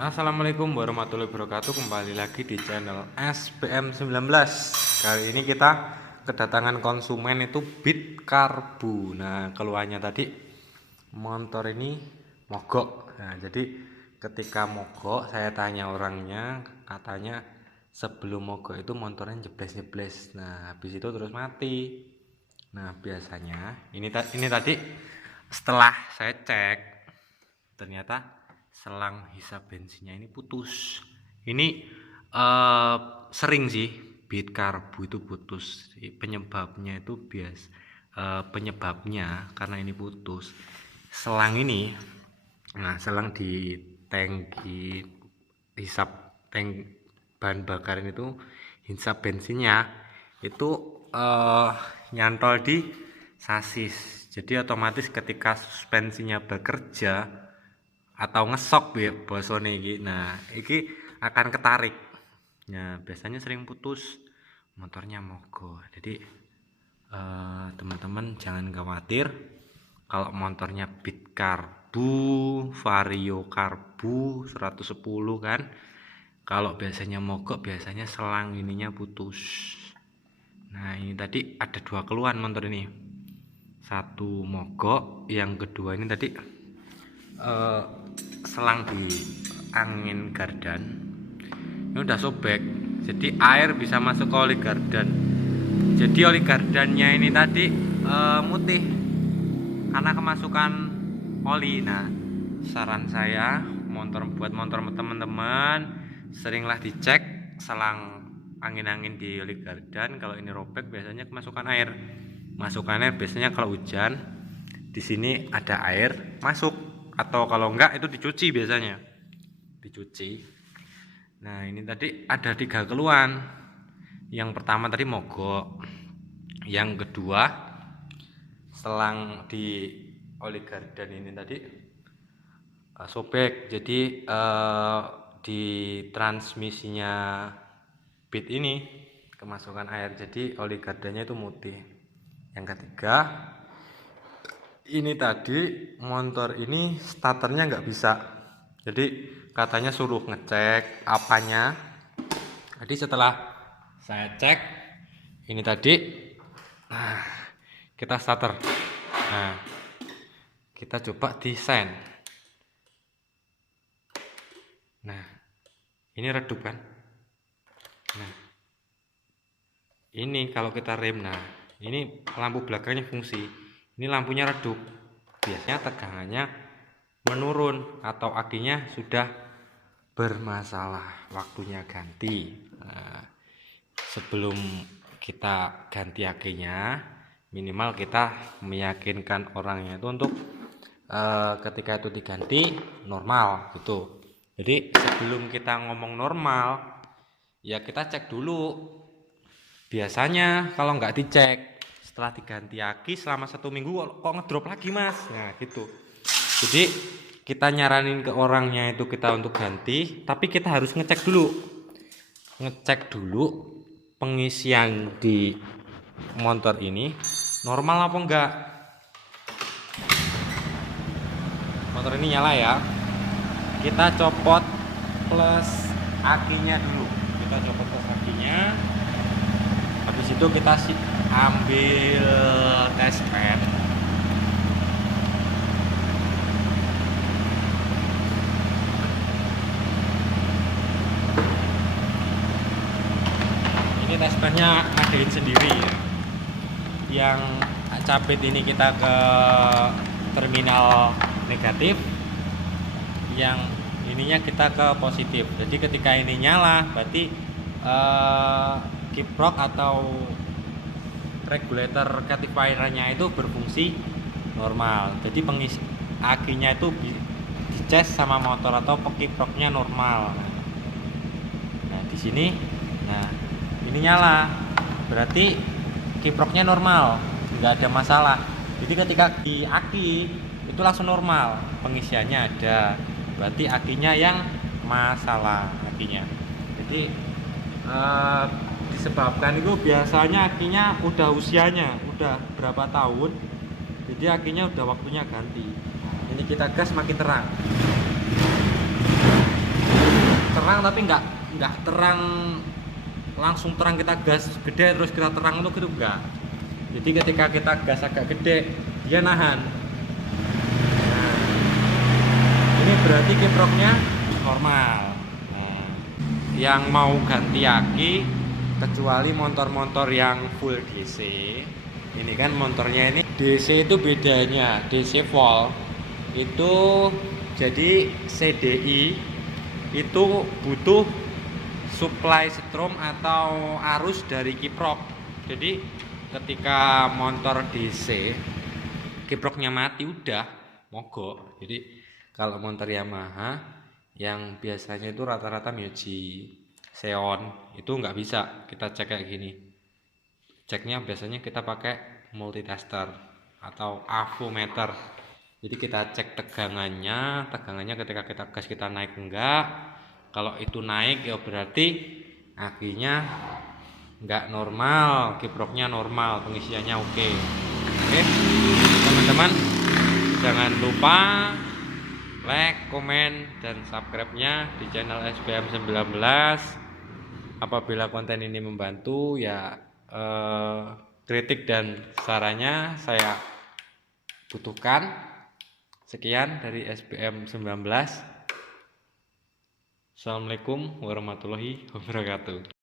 Assalamualaikum warahmatullahi wabarakatuh. Kembali lagi di channel SPM19. Kali ini kita kedatangan konsumen itu Bit Karbu. Nah, keluhannya tadi motor ini mogok. Nah, jadi ketika mogok saya tanya orangnya, katanya sebelum mogok itu motornya jebles-jebles. Nah, habis itu terus mati. Nah, biasanya ini tadi setelah saya cek, ternyata selang hisap bensinnya ini putus. Ini sering sih Bit Karbu itu putus. Penyebabnya itu penyebabnya karena ini putus. Selang ini, nah selang di tangki hisap tank bahan bakar itu hisap bensinnya itu nyantol di sasis. Jadi otomatis ketika suspensinya bekerja atau ngesok ya bosone iki. Nah, iki akan ketarik. Nah, biasanya sering putus motornya mogok. Jadi teman-teman jangan khawatir kalau motornya Bit Karbu, Vario Karbu 110 kan. Kalau biasanya mogok biasanya selang ininya putus. Nah, ini tadi ada dua keluhan motor ini. Satu mogok, yang kedua ini tadi selang di angin gardan ini udah sobek, jadi air bisa masuk ke oli gardan. Jadi oli gardannya ini tadi mutih karena kemasukan oli. Nah, saran saya buat motor teman-teman, seringlah dicek selang angin-angin di oli gardan. Kalau ini robek biasanya kemasukan air. Biasanya kalau hujan di sini ada air masuk, atau kalau enggak itu dicuci biasanya. Dicuci. Nah, ini tadi ada 3 keluhan. Yang pertama tadi mogok. Yang kedua, selang di oli gardan ini tadi sobek. Jadi di transmisinya Bit ini kemasukan air, jadi oli gardannya itu mutih. Yang ketiga, ini tadi motor ini starternya nggak bisa. Jadi katanya suruh ngecek apanya. Jadi setelah saya cek ini tadi, nah kita starter. Nah, kita coba desain. Nah, ini redup kan. Nah, ini kalau kita rem, nah ini lampu belakangnya fungsi. Ini lampunya redup, biasanya tegangannya menurun atau akinya sudah bermasalah, waktunya ganti. Nah, sebelum kita ganti akinya, minimal kita meyakinkan orangnya itu untuk ketika itu diganti normal gitu. Jadi sebelum kita ngomong normal, ya kita cek dulu. Biasanya kalau nggak dicek, setelah diganti aki selama 1 minggu kok ngedrop lagi mas. Nah gitu. Jadi kita nyaranin ke orangnya itu kita untuk ganti, tapi kita harus ngecek dulu pengisian di motor ini normal apa enggak. Motor ini nyala ya, kita copot plus akinya dulu. Kita copot plus akinya, habis itu kita ambil test pen. Ini test pennya ngadain sendiri ya. Yang capit ini kita ke terminal negatif, yang ininya kita ke positif. Jadi ketika ini nyala berarti kiprok atau regulator rectifiernya itu berfungsi normal. Jadi pengisi akinya itu dicas sama motor atau kiproknya normal. Nah, di sini, nah ini nyala, berarti kiproknya normal, nggak ada masalah. Jadi ketika di aki itu langsung normal, pengisiannya ada, berarti akinya yang masalah akinya. Jadi disebabkan itu biasanya akinya udah usianya udah berapa tahun, jadi akinya udah waktunya ganti. Ini kita gas makin terang. terang tapi nggak terang langsung terang, kita gas gede terus kita terang itu gitu enggak. Jadi ketika kita gas agak gede dia nahan. Nah, ini berarti kiproknya normal. Nah, yang mau ganti aki, kecuali motor-motor yang full DC, ini kan motornya ini DC itu bedanya, DC volt itu jadi CDI itu butuh supply strom atau arus dari kiprok. Jadi ketika motor DC kiproknya mati udah mogok. Jadi kalau motor Yamaha yang biasanya itu rata-rata Myoji, Seon itu nggak bisa kita cek kayak gini. Ceknya biasanya kita pakai multitester atau avometer. Jadi kita cek tegangannya ketika kita gas kita naik enggak. Kalau itu naik ya berarti akinya enggak normal, kiproknya normal, pengisiannya oke. Oke, teman-teman jangan lupa like, komen, dan subscribe-nya di channel SBM 19. Apabila konten ini membantu ya kritik dan sarannya saya butuhkan. Sekian dari SBM 19. Assalamualaikum warahmatullahi wabarakatuh.